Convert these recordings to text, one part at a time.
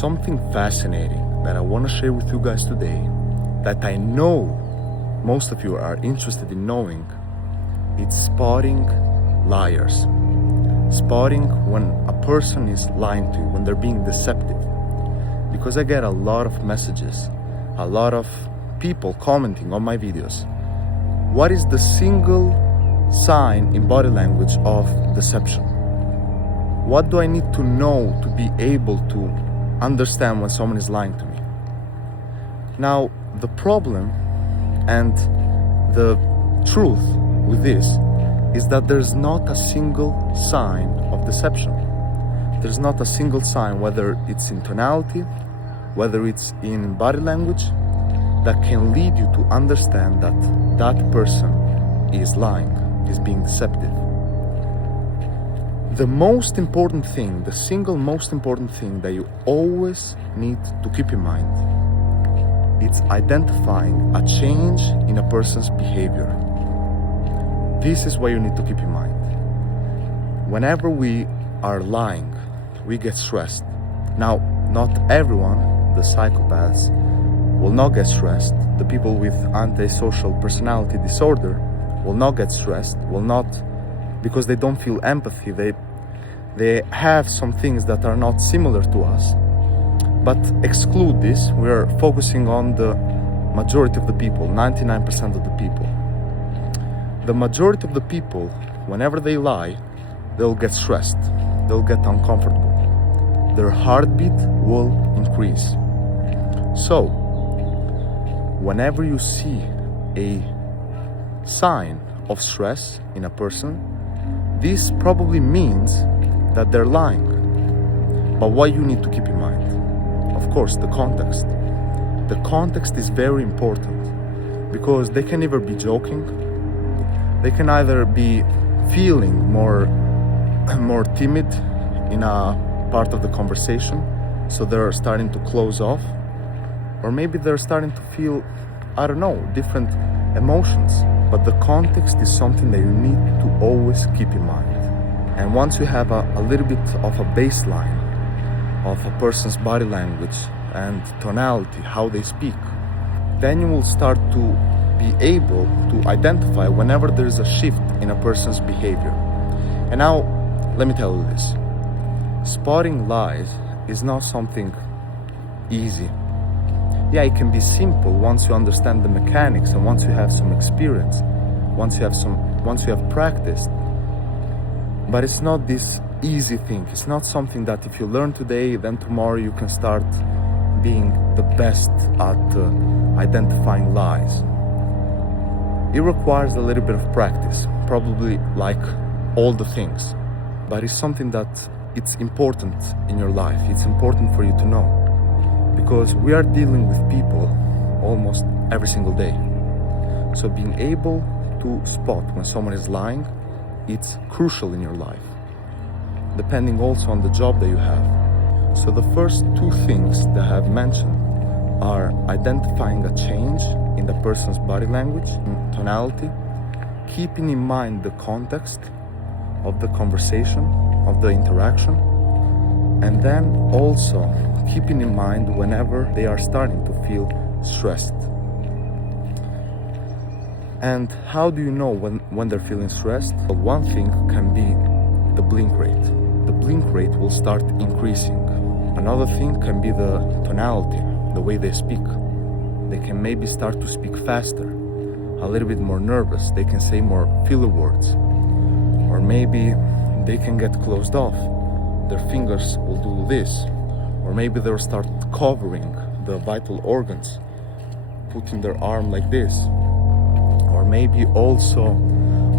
something fascinating that I want to share with you guys today, that I know most of you are interested in knowing. It's spotting liars. Spotting when a person is lying to you, when they're being deceptive. Because I get a lot of messages, a lot of people commenting on my videos. What is the single sign in body language of deception? What do I need to know to be able to understand when someone is lying to me? Now, the problem and the truth with this is that there's not a single sign of deception. There's not a single sign, whether it's in tonality, whether it's in body language, that can lead you to understand that that person is lying, is being deceptive. The most important thing, the single most important thing that you always need to keep in mind, it's identifying a change in a person's behavior. This is what you need to keep in mind. Whenever we are lying, we get stressed. Now, not everyone, the psychopaths, will not get stressed. The people with antisocial personality disorder will not get stressed, will not, because they don't feel empathy. They have some things that are not similar to us. But exclude this, we are focusing on the majority of the people, 99% of the people. The majority of the people, whenever they lie, they'll get stressed, they'll get uncomfortable. Their heartbeat will increase. So, whenever you see a sign of stress in a person, this probably means that they're lying. But what you need to keep in mind, of course, the context. The context is very important, because they can either be joking, they can either be feeling more timid in a part of the conversation, so they're starting to close off, or maybe they're starting to feel, I don't know, different emotions. But the context is something that you need to always keep in mind. And once you have a little bit of a baseline of a person's body language and tonality, how they speak, then you will start to be able to identify whenever there is a shift in a person's behavior. And now, let me tell you this. Spotting lies is not something easy. Yeah, it can be simple once you understand the mechanics and once you have some experience, once you have practiced. But it's not this easy thing. It's not something that if you learn today, then tomorrow you can start being the best at identifying lies. It requires a little bit of practice, probably like all the things. But it's something that it's important in your life. It's important for you to know. Because we are dealing with people almost every single day. So being able to spot when someone is lying, it's crucial in your life. Depending also on the job that you have. So the first two things that I have mentioned are identifying a change in the person's body language, tonality, keeping in mind the context of the conversation, of the interaction, and then also keeping in mind whenever they are starting to feel stressed. And how do you know when they're feeling stressed? Well, one thing can be the blink rate. The blink rate will start increasing. Another thing can be the tonality, the way they speak. They can maybe start to speak faster, a little bit more nervous. They can say more filler words. Or maybe they can get closed off. Their fingers will do this. Or maybe they'll start covering the vital organs, putting their arm like this. Or maybe also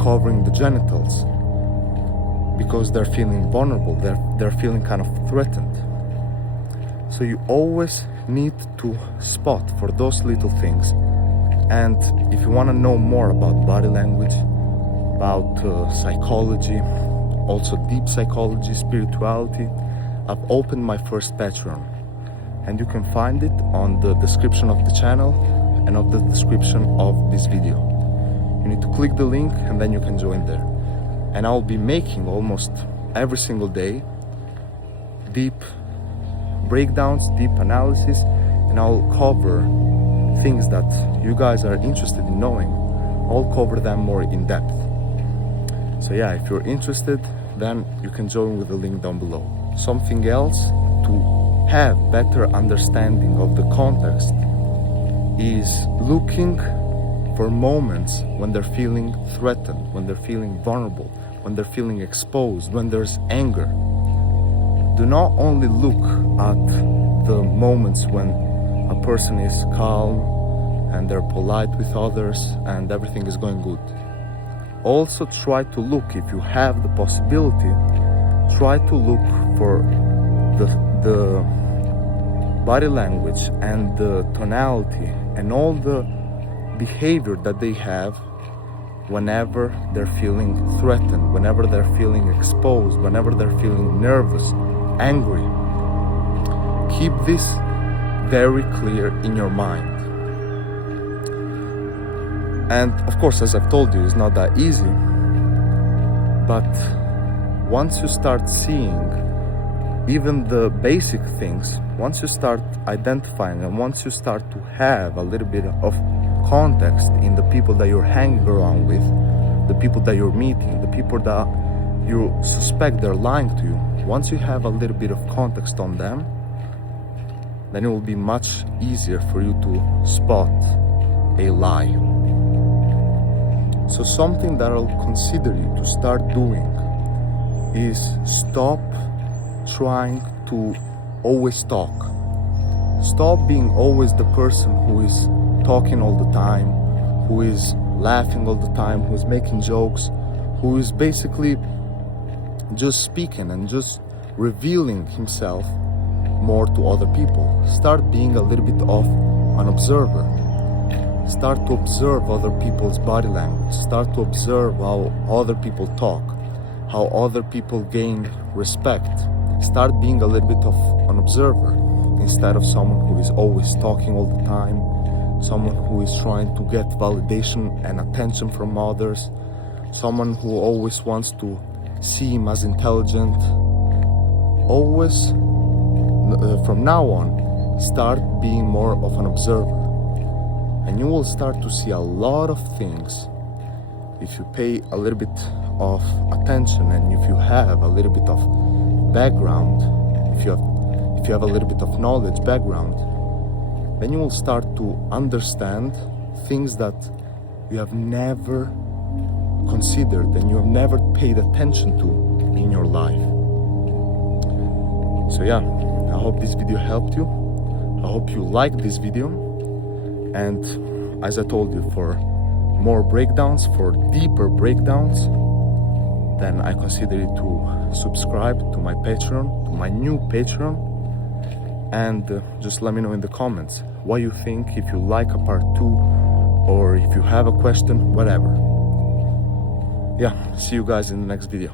covering the genitals, because they're feeling vulnerable, they're feeling kind of threatened. So you always need to spot for those little things. And if you want to know more about body language, about psychology, also deep psychology, spirituality, I've opened my first Patreon, and you can find it on the description of the channel and of the description of this video. You need to click the link and then you can join there. And I'll be making almost every single day deep breakdowns, deep analysis, and I'll cover things that you guys are interested in knowing. I'll cover them more in depth. So yeah, if you're interested, then you can join with the link down below. Something else to have better understanding of the context is looking for moments when they're feeling threatened, when they're feeling vulnerable, when they're feeling exposed, when there's anger. Do not only look at the moments when a person is calm and they're polite with others and everything is going good. Also try to look, if you have the possibility, try to look for the body language and the tonality and all the behavior that they have whenever they're feeling threatened, whenever they're feeling exposed, whenever they're feeling nervous, angry. Keep this very clear in your mind. And of course, as I've told you, it's not that easy, but once you start seeing even the basic things, once you start identifying and once you start to have a little bit of context in the people that you're hanging around with, the people that you're meeting, the people that you suspect they're lying to you, once you have a little bit of context on them, then it will be much easier for you to spot a lie. So something that I'll consider you to start doing is stop trying to always talk. Stop being always the person who is talking all the time, who is laughing all the time, who is making jokes, who is basically just speaking and just revealing himself more to other people. Start being a little bit of an observer. Start to observe other people's body language. Start to observe how other people talk, how other people gain respect. Start being a little bit of an observer instead of someone who is always talking all the time, someone who is trying to get validation and attention from others, someone who always wants to seem as intelligent. Always, from now on, start being more of an observer. And you will start to see a lot of things if you pay a little bit of attention and if you have a little bit of background, if you have a little bit of knowledge background, then you will start to understand things that you have never considered and you have never paid attention to in your life. So yeah, I hope this video helped you. I hope you liked this video. And as I told you, for more breakdowns, for deeper breakdowns, then I consider you to subscribe to my Patreon, to my new Patreon, and just let me know in the comments what you think, if you like a part 2, or if you have a question, whatever. Yeah, see you guys in the next video.